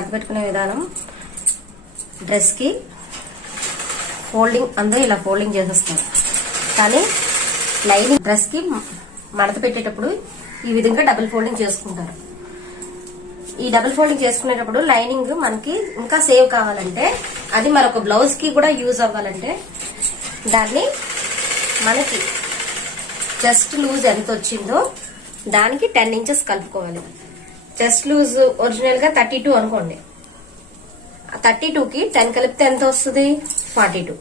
మడత పెట్టుకునే విధానం డ్రెస్ కి ఫోల్డింగ్ అందరూ ఇలా ఫోల్డింగ్ చేసేస్తారు, కానీ లైనింగ్ డ్రెస్ కి మడత పెట్టేటప్పుడు ఈ విధంగా డబుల్ ఫోల్డింగ్ చేసుకుంటారు. ఈ డబుల్ ఫోల్డింగ్ చేసుకునేటప్పుడు లైనింగ్ మనకి ఇంకా సేవ్ కావాలంటే, అది మరొక బ్లౌజ్ కి కూడా యూజ్ అవ్వాలంటే దాన్ని మనకి చెస్ట్ లూజ్ ఎంత వచ్చిందో దానికి 10 ఇంచెస్ కలుపుకోవాలి. చెస్ట్ లూజ్ ఒరిజినల్ గా 32 అనుకోండి, 32 కి 10 కలిపితే ఎంత వస్తుంది? 42.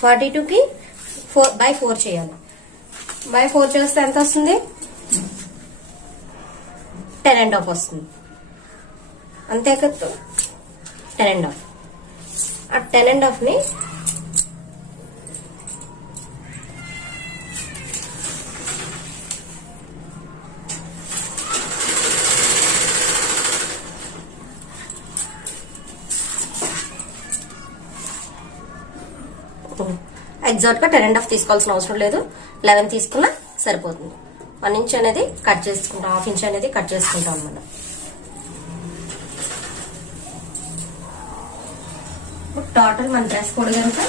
42 కి 4/4 చేయాలి. 4 చేస్తే ఎంత వస్తుంది? 10.5 వస్తుంది. అంతే కదా, 10.5. ఆ 10.5 ని ఎగ్జాక్ట్ గా 10.5 తీసుకోవాల్సిన అవసరం లేదు, 11 తీసుకున్నా సరిపోతుంది. 1 ఇంచ్ అనేది కట్ చేసుకుంటాం, 1/2 ఇంచ్ అనేది కట్ చేసుకుంటాం అన్నమాట. టోటల్ మన డ్రెస్ పొడి కనుక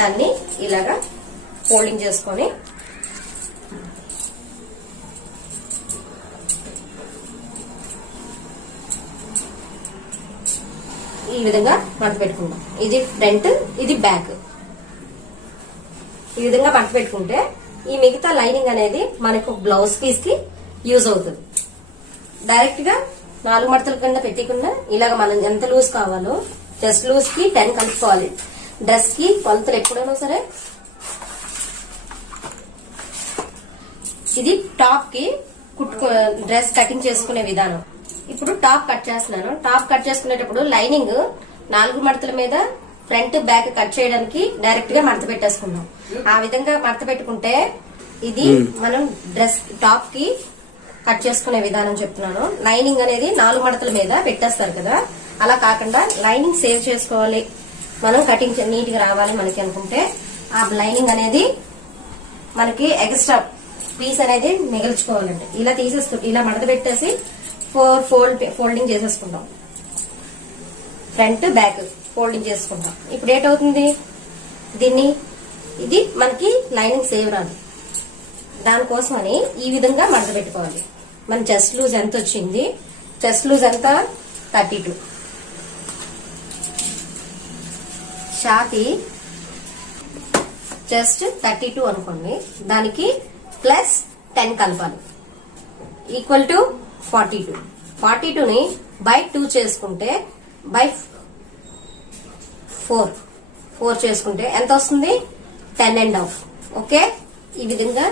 దాన్ని ఇలాగా ఫోల్డింగ్ చేసుకొని ఈ విధంగా మడత పెట్టుకుందాం. ఇది ఫ్రంట్, ఇది బ్యాక్. ఈ విధంగా మడత పెట్టుకుంటే ఈ మిగతా లైనింగ్ అనేది మనకు బ్లౌజ్ పీస్ కి యూజ్ అవుతుంది. డైరెక్ట్ గా 4 మడతల కింద పెట్టకుండా ఇలాగ మనం ఎంత లూజ్ కావాలో చెస్ట్ లూజ్ కి 10 కలుపుకోవాలి. డ్రెస్ కి కొలతలు ఎప్పుడైనా సరే ఇది టాప్ కి డ్రెస్ కటింగ్ చేసుకునే విధానం. ఇప్పుడు టాప్ కట్ చేస్తున్నాను. టాప్ కట్ చేసుకునేటప్పుడు లైనింగ్ 4 మడతల మీద ఫ్రంట్ బ్యాక్ కట్ చేయడానికి డైరెక్ట్ గా మడత పెట్టేసుకున్నాం. ఆ విధంగా మడత పెట్టుకుంటే ఇది మనం డ్రెస్ టాప్ కి కట్ చేసుకునే విధానం చెప్తున్నాను. లైనింగ్ అనేది 4 మడతల మీద పెట్టేస్తారు కదా, అలా కాకుండా లైనింగ్ సేవ్ చేసుకోవాలి, మనం కటింగ్ నీట్ గా రావాలి మనకి అనుకుంటే ఆ లైనింగ్ అనేది మనకి ఎక్స్ట్రా పీస్ అనేది మిగిల్చుకోవాలంటే ఇలా తీసేసుకుంటాం. ఇలా మడత పెట్టేసి 4 ఫోల్డింగ్ చేసేసుకుంటాం. ఫ్రంట్ బ్యాక్ ఫోల్డింగ్ చేసుకుంటాం. ఇప్పుడు ఏంటవుతుంది దీన్ని, ఇది మనకి లైనింగ్ సేవ్ రాదు, దానికోసమని ఈ విధంగా మడత పెట్టుకోవాలి. మన చెస్ట్ లూజ్ ఎంత వచ్చింది? చెస్ట్ లూజ్ ఎంత? 32. షాతి చెస్ట్ 32 అనుకోండి, దానికి ప్లస్ 10 కలపాలి, ఈక్వల్ టు 42. 42 ని బై 2 చేసుకుంటే బై 4 చేసుకుంటే ఎంత వస్తుంది? 10.5. ఓకే, ఈ విధంగా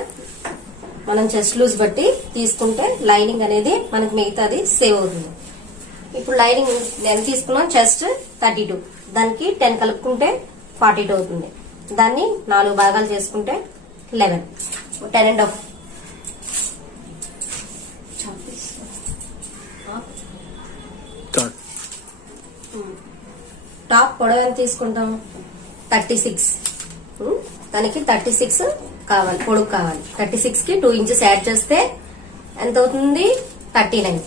మనం చెస్ట్ లూజ్ బట్టి తీసుకుంటే లైనింగ్ అనేది మనకి మిగతాది సేవ్ అవుతుంది. ఇప్పుడు లైనింగ్ ఎంత తీసుకున్నాం? చెస్ట్ 32, దానికి 10 కలుపుకుంటే 42 అవుతుంది. దాన్ని 4 భాగాలు చేసుకుంటే 11. 10.5. టాప్ పొడవు ఎంత తీసుకుంటాం? 36. దానికి 36 కావాలి, పొడుగు కావాలి. 36 కి 2 ఇంచెస్ యాడ్ చేస్తే ఎంత అవుతుంది? 39.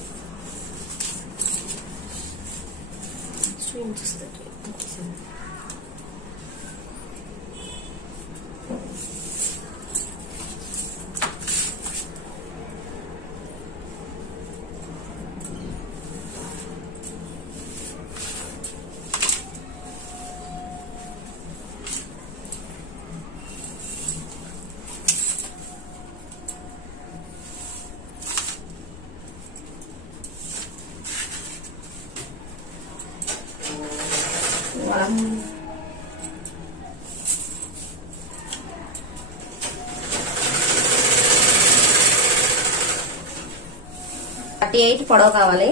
పొడవు కావాలి,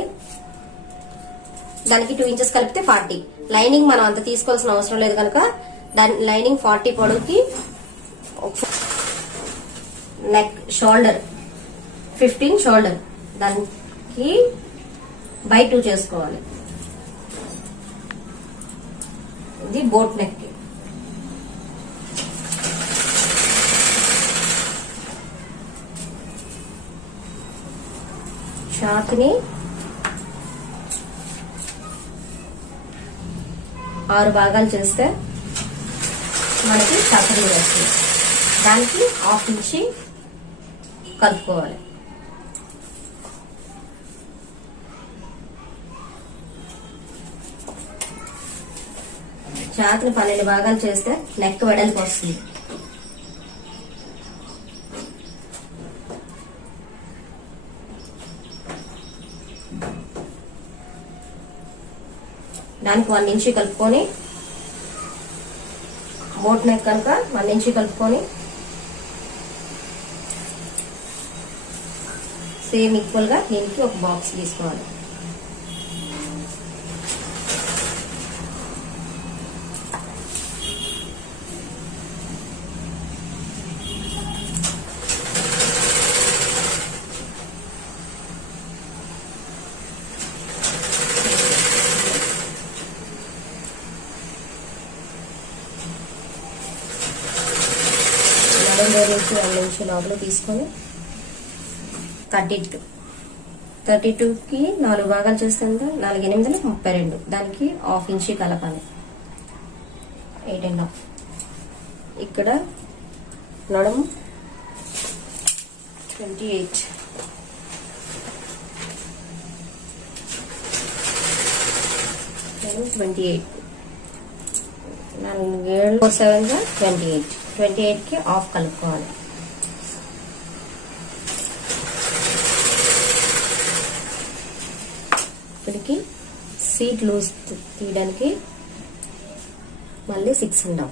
దానికి 2 ఇంచెస్ కలిపితే 40. లైనింగ్ మనం అంత తీసుకోవాల్సిన అవసరం లేదు కనుక దాని లైనింగ్ 40 పొడవుకి నెక్ షోల్డర్ 15 షోల్డర్ దానికి బై 2 చేసుకోవాలి. ఇది బోట్ నెక్. ఛాతిని 6 భాగాలు చేస్తే మనకి చక్కగా వస్తుంది. దానికి 1/2 ఇంచి కలుపుకోవాలి. ఛాతిని 12 భాగాలు చేస్తే నెక్ వెడల్పు వస్తుంది. దానికి 1 ఇంచి కలుపుకొని, బోట్ నెక్ కనుక 1 ఇంచి కలుపుకొని సేమ్ ఈక్వల్ గా దీనికి ఒక బాక్స్ తీసుకోవాలి. నుంచి 1 ఇంచు లోపల తీసుకొని 32కి 4 భాగాలు చేస్తే 4 8 32. దానికి 1/2 ఇంచి కలపాలి. 8.5. ఇక్కడ నడుము 28. నడుము 28. 4 7 28. 28కి 1/2 కలుపుకోవాలి. ఇప్పటికి సీట్ లూజ్ తీయడానికి మళ్ళీ 6.5.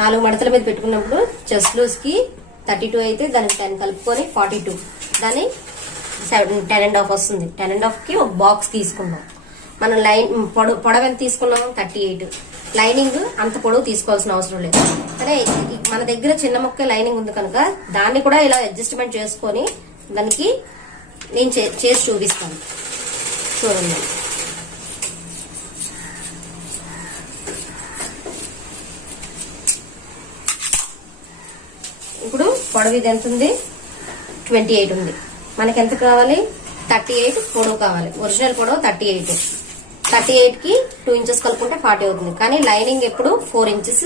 నాలుగు మడతల మీద పెట్టుకున్నప్పుడు చెస్ట్ లూజ్ కి 32 అయితే దానికి 10 కలుపుకొని 42. దాన్ని 10.5 వస్తుంది. 10.5 కి ఒక బాక్స్ తీసుకున్నాం. మనం లైన్ పొడవు ఎంత తీసుకున్నాం? 38. లైనింగ్ అంత పొడవు తీసుకోవాల్సిన అవసరం లేదు. సరే, మన దగ్గర చిన్న మొక్క లైనింగ్ ఉంది కనుక దాన్ని కూడా ఇలా అడ్జస్ట్మెంట్ చేసుకొని దానికి నేను చేసి చూపిస్తాను. చూడండి. ఇప్పుడు పొడవు ఇది ఎంత ఉంది? 28 ఉంది. మనకి ఎంత కావాలి? 38 పొడవు కావాలి. ఒరిజినల్ పొడవు 38. 38కి 2 ఇంచెస్ కలుపుకుంటే 40 అవుతుంది. కానీ లైనింగ్ ఎప్పుడు 4 ఇంచెస్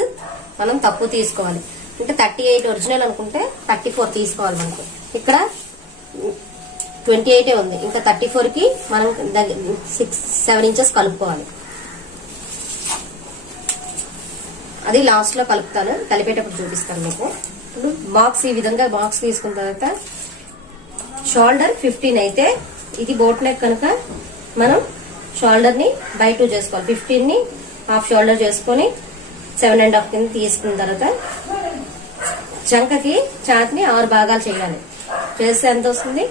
మనం తక్కువ తీసుకోవాలి. అంటే 38 ఒరిజినల్ అనుకుంటే 34 తీసుకోవాలి. మనకి ఇక్కడ 28 ఉంది. ఇంకా 34కి మనం 7 ఇంచెస్ కలుపుకోవాలి. అది లాస్ట్ లో కలుపుతాను. కలిపేటప్పుడు చూపిస్తాను మీకు. ఇప్పుడు బాక్స్ ఈ విధంగా బాక్స్ తీసుకున్న తర్వాత షోల్డర్ 15 అయితే ఇది బోట్ నెక్ కనుక మనం షోల్డర్ ని బై 2 చేసుకోవాలి. 15 ని హాఫ్ షోల్డర్ చేసుకొని 7.5 కింద తీసుకున్న తర్వాత చంకకి ఛాతిని 6 భాగాలు చేయాలి. చేస్తే ఎంత వస్తుంది?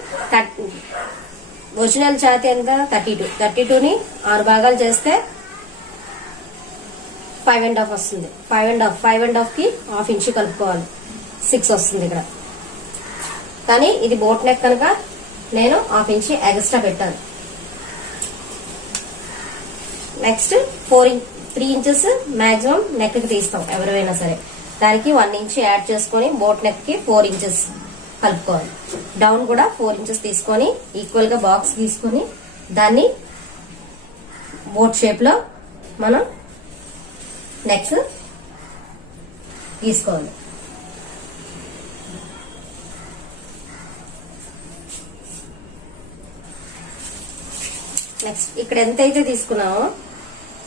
ఒరిజినల్ ఛాతి ఎంత? 32. 32ని 6 భాగాలు చేస్తే 5.5 వస్తుంది. 5.5కి 1/2 ఇంచు కలుపుకోవాలి. 6 వస్తుంది ఇక్కడ. కానీ ఇది బోట్ నెక్ కనుక నేను 1/2 ఇంచు ఎక్స్ట్రా పెట్టాను. నెక్స్ట్ 3 ఇంచెస్ మాక్సిమం నెక్ కి తీస్తాం ఎవరైనా సరే. దానికి 1 ఇంచ్ యాడ్ చేసుకొని బోట్ నెక్ కి 4 ఇంచెస్ కలుపుకోవాలి. డౌన్ కూడా 4 ఇంచెస్ తీసుకొని ఈక్వల్ గా బాక్స్ తీసుకొని దాన్ని బోట్ షేప్ లో మనం నెక్ తీసుకోవాలి. నెక్స్ట్ ఇక్కడ ఎంత అయితే తీసుకున్నామో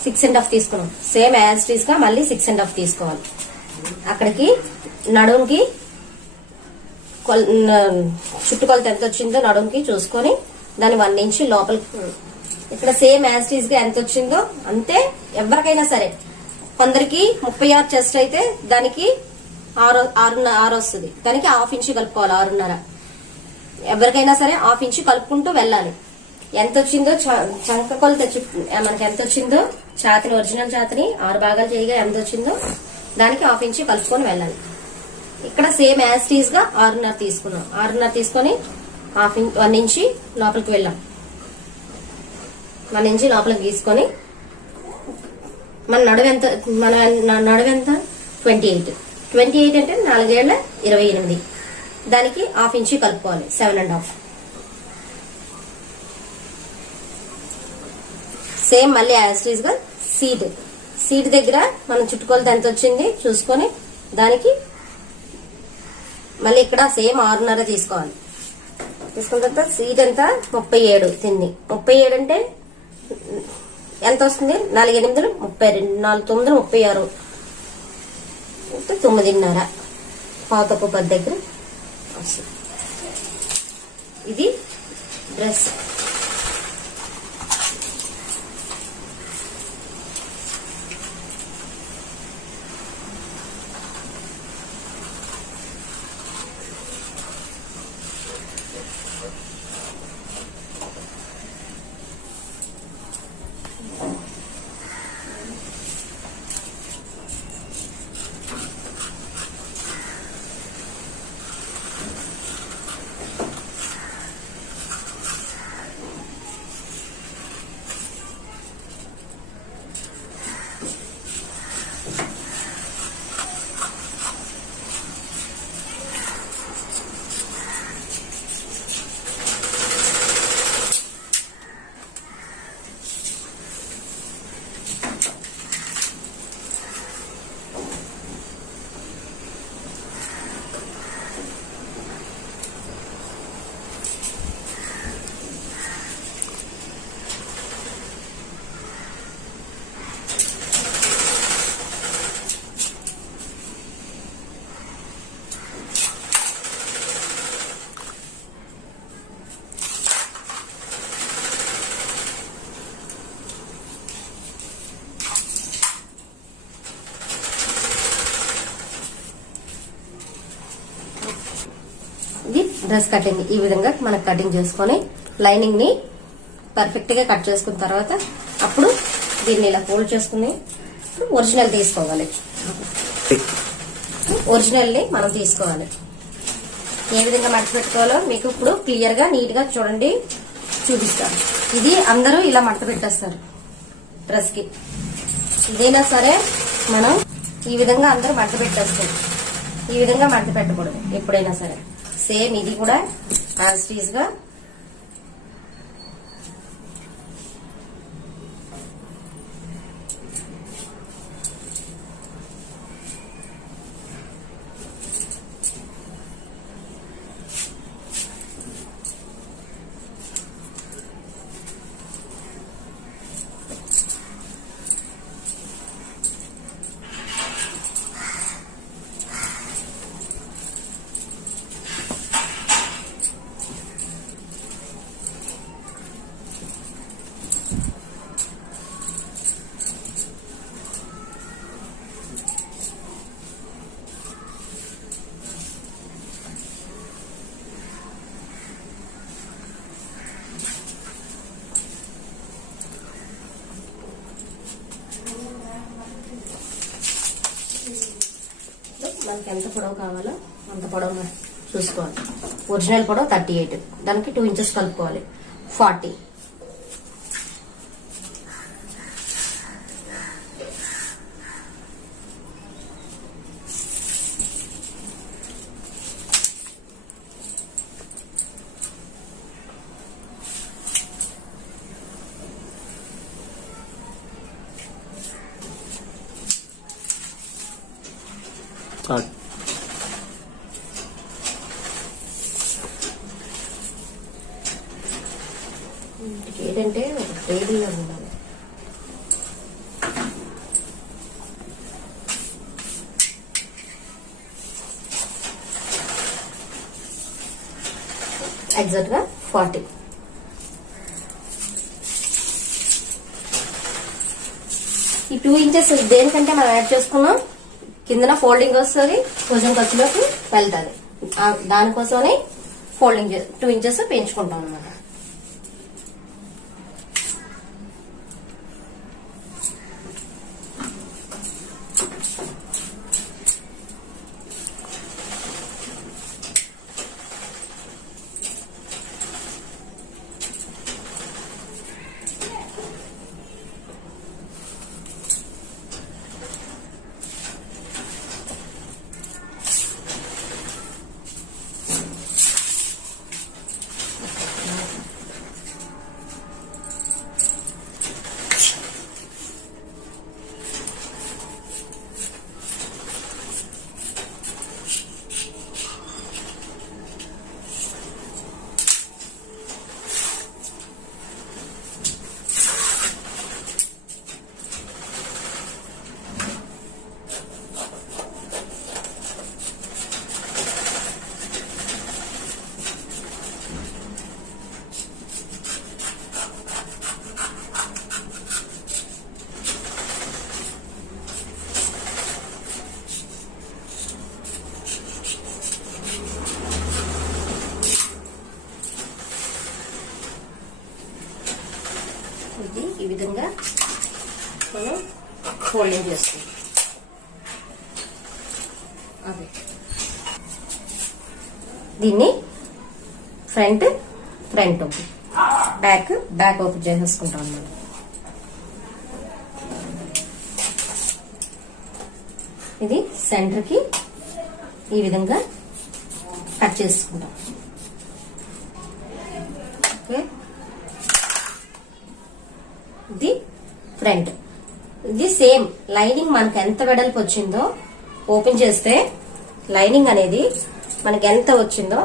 6.5 తీసుకున్నాం. సేమ్ యాజ్ టీజ్ గా మళ్ళీ 6.5 తీసుకోవాలి. అక్కడికి నడుంకి చుట్టుకొలత ఎంత వచ్చిందో నడుంకి చూసుకొని దాన్ని 1 ఇంచ్ లోపలికి ఇక్కడ సేమ్ యాజ్ టీజ్ గా ఎంత వచ్చిందో అంతే. ఎవరికైనా సరే కొందరికి 36 చెస్ట్ అయితే దానికి 6 వస్తుంది. దానికి 1/2 ఇంచ్ కలుపుకోవాలి. 6.5. ఎవరికైనా సరే 1/2 ఇంచ్ కలుపుకుంటూ వెళ్ళాలి. ఎంత వచ్చిందో చంక కొలత మనకి ఎంత వచ్చిందో ఛాతిని ఒరిజినల్ ఛాతిని 6 భాగాలు చేయగా ఎంత వచ్చిందో దానికి 1/2 ఇంచ్ కలుపుకొని వెళ్ళాలి. ఇక్కడ సేమ్ యాజ్ టీజ్ గా 6.5 తీసుకున్నాం. 6.5 తీసుకొని 1 ఇంచ్ లోపలికి వెళ్ళాం. 1 ఇంచ్ లోపలికి తీసుకొని మన నడువు ఎంత 28. 28 అంటే 4 ఏళ్ల 28. దానికి 1/2 ఇంచ్ కలుపుకోవాలి. 7.5. సేమ్ మళ్ళీ యాజ్ టీజ్ గా సీడ్ దగ్గర మనం చుట్టుకొలత ఎంత వచ్చింది చూసుకొని దానికి మళ్ళీ ఇక్కడ సేమ్ 6.5 తీసుకోవాలి. తీసుకున్న తర్వాత సీడ్ ఎంత 37 తింది. 37 అంటే ఎంత వస్తుంది? 4 8 32, 4 9 36, 9.5 పాతకు 10 దగ్గర వస్తుంది. ఇది డ్రెస్. ఇది డ్రెస్ కటింగ్. ఈ విధంగా మనం కటింగ్ చేసుకొని లైనింగ్ ని పర్ఫెక్ట్ గా కట్ చేసుకున్న తర్వాత అప్పుడు దీన్ని ఇలా ఫోల్డ్ చేసుకుని ఒరిజినల్ తీసుకోవాలి. ఒరిజినల్ ని మనం తీసుకోవాలి. ఏ విధంగా మడత పెట్టుకోవాలో మీకు ఇప్పుడు క్లియర్ గా నీట్ గా చూడండి చూపిస్తాను. ఇది అందరూ ఇలా మడత పెట్టేస్తారు డ్రెస్ కి. ఇదైనా సరే మనం ఈ విధంగా అందరూ మడత పెట్టేస్తారు. ఈ విధంగా మడత పెట్టకూడదు ఎప్పుడైనా సరే. సేమ్ ఇది కూడా యాజ్ టీజ్ గా మనకి ఎంత పొడవు కావాలో అంత పొడవు చూసుకోవాలి. ఒరిజినల్ పొడవు 38, దానికి 2 ఇంచెస్ కలుపుకోవాలి. 40. ఏంటంటే ఒక టేబుల్ లో ఉండాలి. ఎగ్జాక్ట్ గా 40. ఈ 2 ఇంచెస్ దేనికంటే మనం యాడ్ చేసుకున్నాం, కిందన ఫోల్డింగ్ వస్తుంది, భుజం ఖర్చులోకి వెళ్తుంది. దానికోసమని ఫోల్డింగ్ 2 ఇంచెస్ పెంచుకుంటాం అన్నమాట. మనం ఫోల్డింగ్ చేసుకుంటాం. అదే దీన్ని ఫ్రంట్ ఓపెన్, బ్యాక్ ఓపెన్ చేసేసుకుంటాం అన్నమాట. ఇది సెంటర్ కి ఈ విధంగా కట్ చేసుకుంటాం. ఓకే, ఇది ఫ్రంట్. ఇది సేమ్ లైనింగ్ మనకు ఎంత వెడల్పు వచ్చిందో ఓపెన్ చేస్తే లైనింగ్ అనేది మనకి ఎంత వచ్చిందో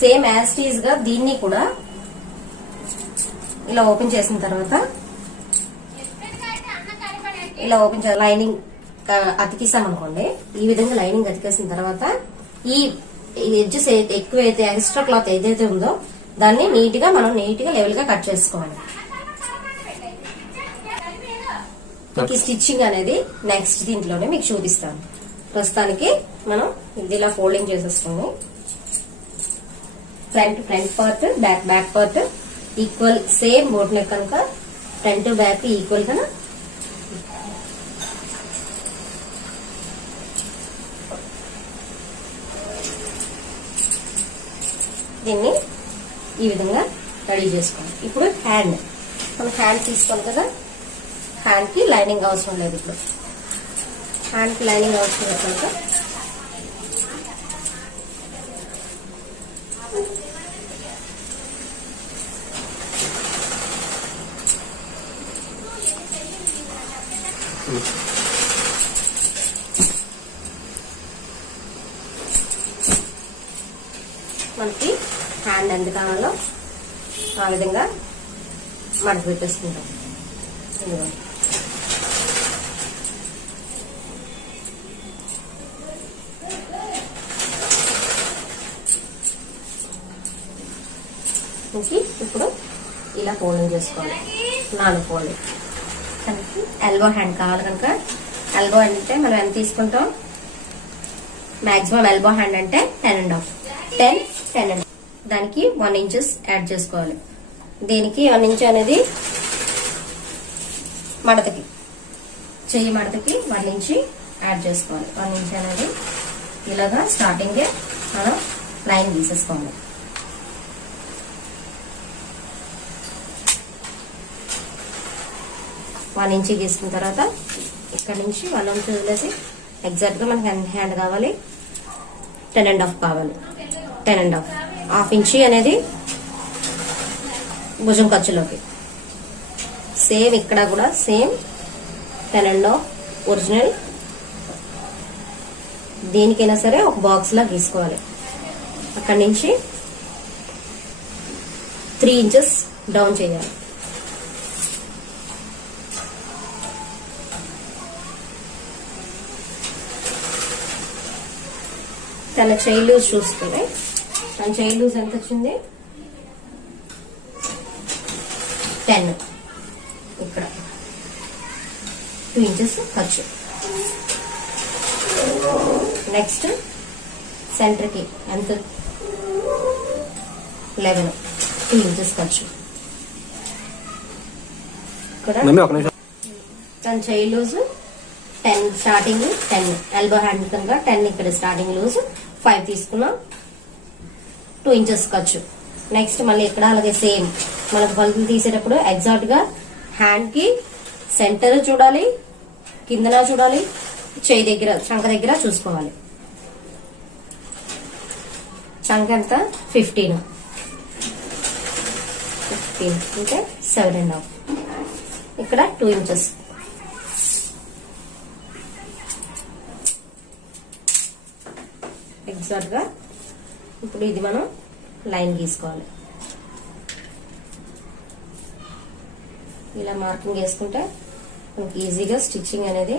సేమ్ యాజ్ టీజ్ గా దీన్ని కూడా ఇలా ఓపెన్ చేసిన తర్వాత ఇలా ఓపెన్ చేయాలి. లైనింగ్ అతికిస్తామనుకోండి, ఈ విధంగా లైనింగ్ అతికేసిన తర్వాత ఈ ఎడ్జెస్ ఎక్కువైతే ఎక్స్ట్రా క్లాత్ ఏదైతే ఉందో దాన్ని మనం నీట్ గా లెవెల్ గా కట్ చేసుకోవాలి. ఈ స్టిచ్చింగ్ అనేది నెక్స్ట్ దీంట్లోనే మీకు చూపిస్తాను. ప్రస్తుతానికి మనం ఇది ఇలా ఫోల్డింగ్ చేసేసుకుని front part, back part equal same boat neck కనుక ఫ్రంట్ బ్యాక్ ఈక్వల్ గా దీన్ని ఈ విధంగా రెడీ చేసుకోవాలి. ఇప్పుడు మనం హ్యాండ్ తీసుకోవాలి కదా, హ్యాండ్ కి లైనింగ్ అవసరం లేదు. ఇప్పుడు హ్యాండ్ కి లైనింగ్ అవసరం లేదు కనుక మనకి హ్యాండ్ ఎంత కావాలో ఆ విధంగా మడత పెట్టేసుకుంటాం. ఇదిగో ఇప్పుడు ఇలా ఫోల్డింగ్ చేసుకోవాలి. 4 ఫోల్డింగ్. ఎల్బో హ్యాండ్ కావాలి కనుక ఎల్బో హ్యాండ్ అంటే మనం ఎంత తీసుకుంటాం, మాక్సిమం ఎల్బో హ్యాండ్ అంటే 10.5 దానికి 1 ఇంచెస్ యాడ్ చేసుకోవాలి. దీనికి 1 ఇంచ్ అనేది మడతకి, చెయ్యి మడతకి 1 ఇంచ్ యాడ్ చేసుకోవాలి. 1 ఇంచ్ అనేది ఇలాగా స్టార్టింగ్ మనం లైన్ తీసేసుకోవాలి. వన్ ఇంచ్ గీసుకున్న తర్వాత ఇక్కడ నుంచి 1 ఇంచ్ వదిలేసి ఎగ్జాక్ట్ గా మనకి హ్యాండ్ కావాలి 10.5 కావాలి. 10.5 హాఫ్ ఇంచ్ అనేది భుజం ఖర్చులోకి. సేమ్ ఇక్కడ కూడా సేమ్ 10.5 ఒరిజినల్. దేనికైనా సరే ఒక బాక్స్ లా గీసుకోవాలి. అక్కడి నుంచి 3 ఇంచెస్ డౌన్ చేయాలి. తన చైల్డ్ లూజ్ చూసుకుని తన చైల్డ్ లూజ్ ఎంత వచ్చింది 10. ఇక్కడ 2 ఇంచెస్ ఖర్చు. నెక్స్ట్ సెంటర్ కి ఎంత 11, 2 ఇంచెస్ ఖర్చు. ఇక్కడ తన child loose 10, starting 10, elbow hand కనుక 10 ఇక్కడ స్టార్టింగ్ లూజ్ 5 తీసుకున్నాం, 2 ఇంచెస్ ఖర్చు. నెక్స్ట్ మళ్ళీ ఇక్కడ అలాగే సేమ్ మనకు కొలతలు తీసేటప్పుడు ఎగ్జాక్ట్ గా హ్యాండ్ కి సెంటర్ చూడాలి, కిందన చూడాలి, చేయి దగ్గర చంక దగ్గర చూసుకోవాలి. చంక ఎంత 15 అంటే 7.5. ఇక్కడ 2 ఇంచెస్. ఎగ్జాక్ట్ గా ఇప్పుడు ఇది మనం లైన్ గీసుకోవాలి. ఇలా మార్కింగ్ వేసుకుంటే మనకి ఈజీగా స్టిచ్చింగ్ అనేది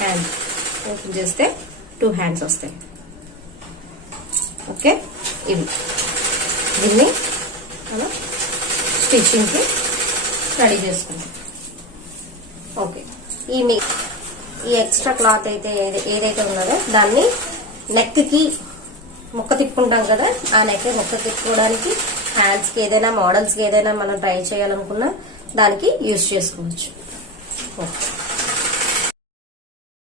హ్యాండ్ ఓపెన్ చేస్తే 2 హ్యాండ్స్ వస్తాయి. ఓకే, ఇవి దీన్ని మనం స్టిచ్చింగ్ కి రెడీ చేసుకుంటాం. ఓకే, ఈ ఎక్స్ట్రా క్లాత్ అయితే ఏదైతే ఉన్నదో దాన్ని నెక్ కి ముక్క తిప్పుకుంటాం కదా, ఆ నెక్ ముక్క తిప్పుకోవడానికి హ్యాండ్స్ కి ఏదైనా మోడల్స్ కి ఏదైనా మనం ట్రై చేయాలనుకున్నా దానికి యూజ్ చేసుకోవచ్చు. ఓకే.